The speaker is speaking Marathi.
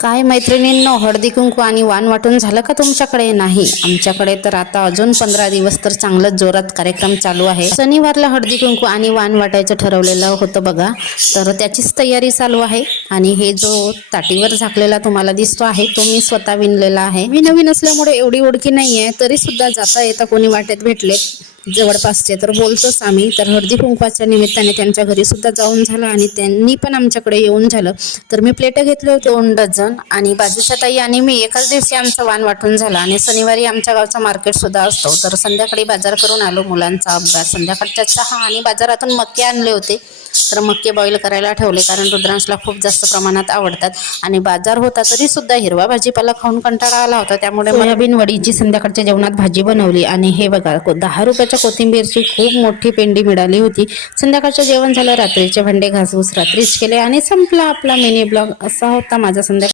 काय मैत्रिणींनो, हळदी कुंकू आणि वाण वाटून झालं का तुमच्याकडे? नाही, आमच्याकडे तर आता अजून 15 दिवस तर चांगलंच जोरात कार्यक्रम चालू आहे. शनिवारला हळदी कुंकू आणि वाण वाटायचं ठरवलेलं होतं बघा, तर त्याचीच तयारी चालू आहे. आणि हे जो ताटीवर झाकलेला तुम्हाला दिसतो आहे तो मी स्वतः विणलेला आहे. मी नवीन असल्यामुळे एवढी ओळखी नाहीये, तरी सुद्धा जाता येता कोणी वाटेत भेटले जवळपासचे तर बोलतोच आम्ही. तर हळदी कुंकवाच्या निमित्ताने त्यांच्या घरी सुद्धा जाऊन झालं आणि त्यांनी पण आमच्याकडे येऊन झालं. तर मी प्लेट घेतले होते 2 डझन आणि बाजूच्या ताई आणि मी एकाच दिवशी आमचं वाण वाटून झालं. आणि शनिवारी आमच्या गावचा मार्केट सुद्धा असतो. तर संध्याकाळी बाजार करून आलो, मुलांचा अभ्यास, संध्याकाळचा चहा आणि बाजारातून मक्के आणले होते. तर मक्के बॉईल करायला ठेवले, कारण रुद्रांशला खूप जास्त प्रमाणात आवडतात. आणि बाजार होता तरी सुद्धा हिरवा भाजीपाला खाऊन कंटाळा आला होता, त्यामुळे सोयाबीन वडीची संध्याकाळच्या जेवणात भाजी बनवली. आणि हे बघा, 10 रुपयाच्या कोथिंबीरची खूप मोठी पेंडी मिळाली होती. संध्याकाळचं जेवण झालं, रात्रीचे भांडे घासूस रात्रीच केले आणि संपला आपला मिनी ब्लॉग. असा होता माझा संध्याकाळ.